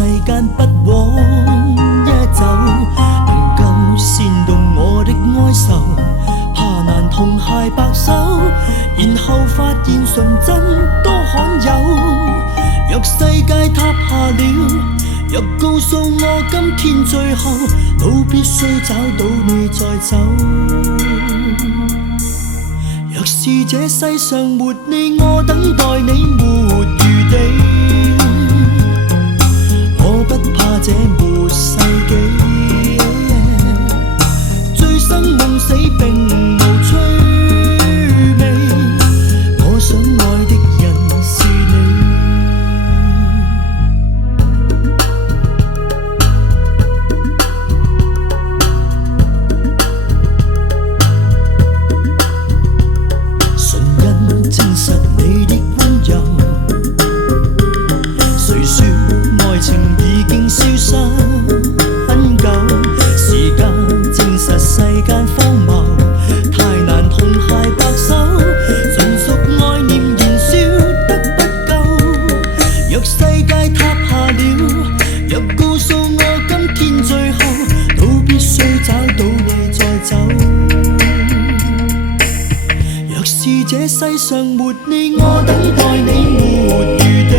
世間不往一走，能夠煽動我的哀愁，怕難同偕白首，然後發現純真多罕有。若世界塌下了，若告訴我今天最後，都必須找到你再走。若是這世上沒你，我等待你沒餘地。我不怕這末世紀，醉生夢死並無趣味。我想愛的人是你。純因證實你的溫柔，誰說愛情已經消失很久？時間證實世間荒謬，太難同偕白首，純屬愛念燃燒得不夠。若世界塌下了，若告訴我今天最後，都必須找到你再走。若是這世上沒你，我等待你沒餘地。